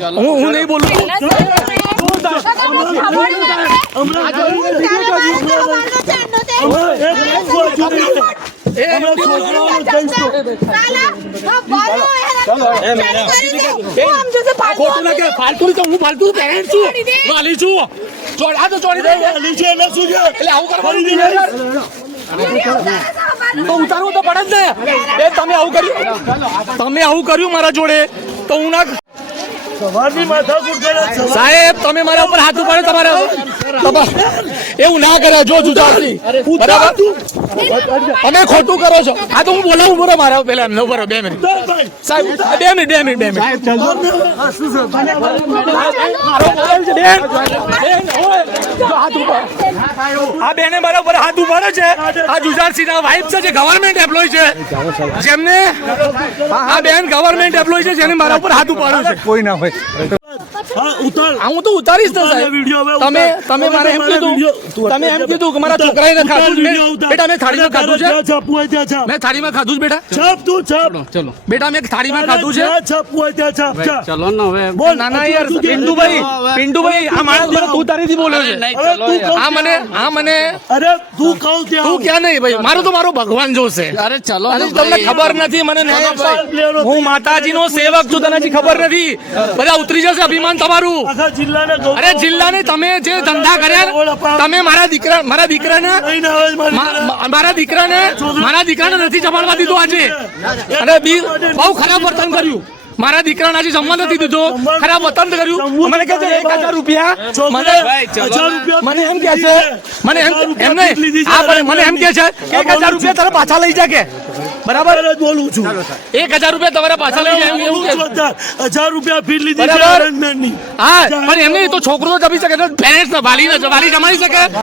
હું હું નહીં બોલું. ખોટું ના કે ફાલતુ તો હું ફાલતુ પેરેન્ટ છું. હું છું. ચોડ આ તો ચોડી છે એટલે આવું તો ઉતારવું તો પડે જ ને. એ તમે આવું કર્યું. તમે આવું કર્યું મારા જોડે. તો હું ના સાહેબ તમે મારા ઉપર હાથ ઉપાડો તમારે. એવું ના કરે જો જુજારથી. બરાબર? તમે ખોટું કરો છો. આ તો હું બોલાવું બરો મારા પેલા એમને બરો બે મિનિટ. સાહેબ બે મિનિટ બે મિનિટ બે મિનિટ. હાથ ઉપાડ. આ બેને મારા ઉપર હાથ ઉપાડે છે. આ જુજારસિંહ ના વાઇફ છે, જે ગવર્મેન્ટ એમ્પ્લોય છે. જેમને આ બેન ગવર્મેન્ટ એમ્પ્લોય છે, જેને મારા ઉપર હાથ ઉપાડ્યો છે. કોઈ ના હોય. હું તો ઉતારીશ ને સાહેબ. તમે તમે મારે એમ કીધું તમે એમ કીધું કે મારા છોકરાએ ખાધું જ બેટા મેં થાળીમાં ખાધું છે. મેં થાળીમાં ખાધું જ બેટા. ચલો બેટા મેં થાળીમાં ખાધું છે. ચલો ને હવે. ના ના યાર. પિન્ટુભાઈ પિન્ટુભાઈ આ માણસ મને તું તારીથી બોલ્યો છે. નહીં ચલો યાર. આ મને આ મને અરે તું કહું તું ક્યાં નહીં ભાઈ? મારું તો મારો ભગવાન જોશે. અરે ચલો તમને ખબર નથી મને. હું માતાજીનો સેવક છું તને ખબર નથી. બધા ઉતરી જશે અભિમાન તમારું? અરે જિલ્લાને તમે જે ધંધા કર્યા તમે મારા દીકરા મારા દીકરાને મારી દીકરાને મારા દીકરાને નથી જમાડવા દીધું આજે. અને બી બહુ ખરાબ વર્તન કર્યું. મારા દીકરાને આજે જમવા નથી દીધો. ખરાબ વતન કર્યું. મને કહે છે એક હજાર રૂપિયા મને એમ કે છે મને એમ એમને મને એમ કે છે એક હજાર રૂપિયા તારે પાછા લઈ જા કે. બરાબર? જ બોલું છું. એક હજાર રૂપિયા તમારે પાછા લઈ જાય એવું હજાર રૂપિયા ફી લીધી છે arrangement હા પણ એમને તો છોકરો તો જમી શકે પેરેન્ટ્સ વાલી વાલી જમાડી શકે.